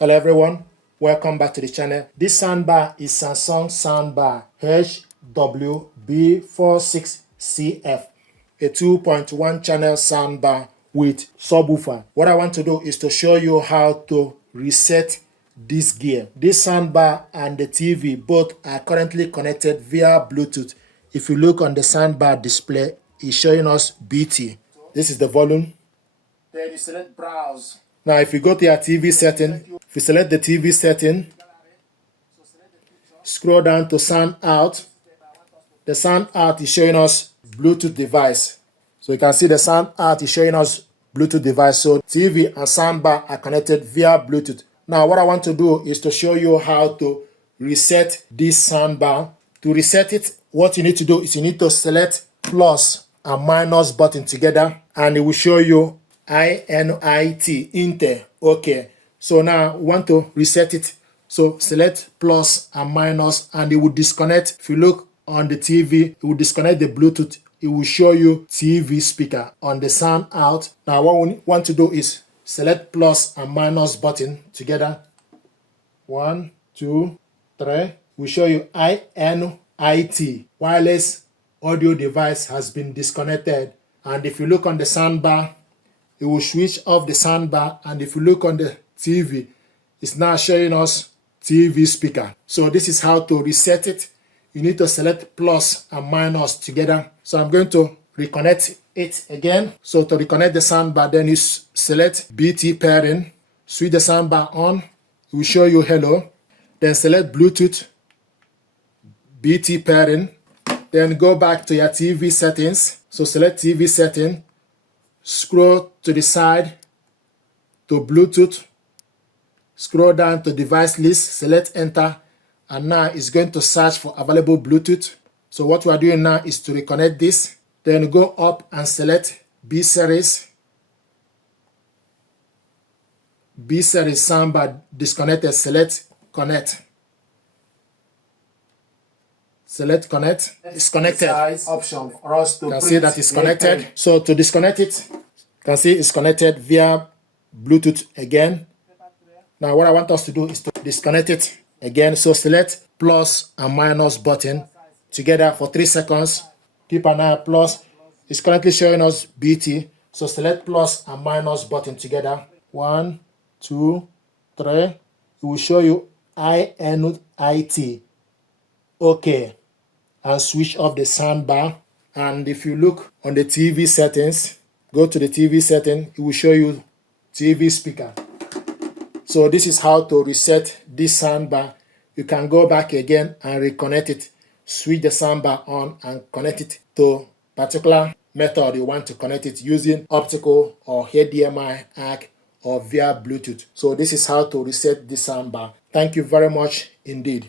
Hello everyone, welcome back to the channel. This soundbar is Samsung Soundbar HW-B46CF, a 2.1 channel soundbar with subwoofer. What I want to do is to show you how to reset this gear. This soundbar and the TV both are currently connected via Bluetooth. If you look on the soundbar display, it's showing us BT. This is the volume. Then you select browse. Now if you go to your TV setting, if you select the TV setting, scroll down to sound out. The sound out is showing us Bluetooth device. So you can see the sound out is showing us Bluetooth device. So TV and soundbar are connected via Bluetooth. Now what I want to do is to show you how to reset this soundbar. To reset it, what you need to do is you need to select plus and minus button together, and it will show you INIT, Inter. Okay, so now we want to reset it. So select plus and minus, and it will disconnect. If you look on the TV, it will disconnect the Bluetooth. It will show you TV speaker on the sound out. Now what we want to do is select plus and minus button together. 1, 2, 3. We show you INIT, wireless audio device has been disconnected. And if you look on the soundbar, it will switch off the soundbar, and if you look on the TV, it's now showing us TV speaker. So this is how to reset it. You need to select plus and minus together. So I'm going to reconnect it again. So to reconnect the soundbar, then you select BT pairing, switch the soundbar on, it will show you hello. Then select Bluetooth, BT pairing, then go back to your TV settings. So select TV setting, scroll to the side to Bluetooth, scroll down to device list, select enter, and now it's going to search for available Bluetooth. So what we are doing now is to reconnect this, then go up and select B series soundbar disconnected, select connect. Select connect. It's connected. Option for us to you can see that it's connected. So to disconnect it, you can see it's connected via Bluetooth again. Now what I want us to do is to disconnect it again. So select plus and minus button together for 3 seconds. Keep an eye on plus. It's currently showing us BT. So select plus and minus button together. 1, 2, 3. It will show you INIT. Okay. And switch off the soundbar. And if you look on the TV settings, go to the TV setting, it will show you TV speaker. So this is how to reset this soundbar. You can go back again and reconnect it, switch the soundbar on and connect it to particular method you want to connect it using optical or HDMI, ARC, or via Bluetooth. So this is how to reset this soundbar. Thank you very much indeed.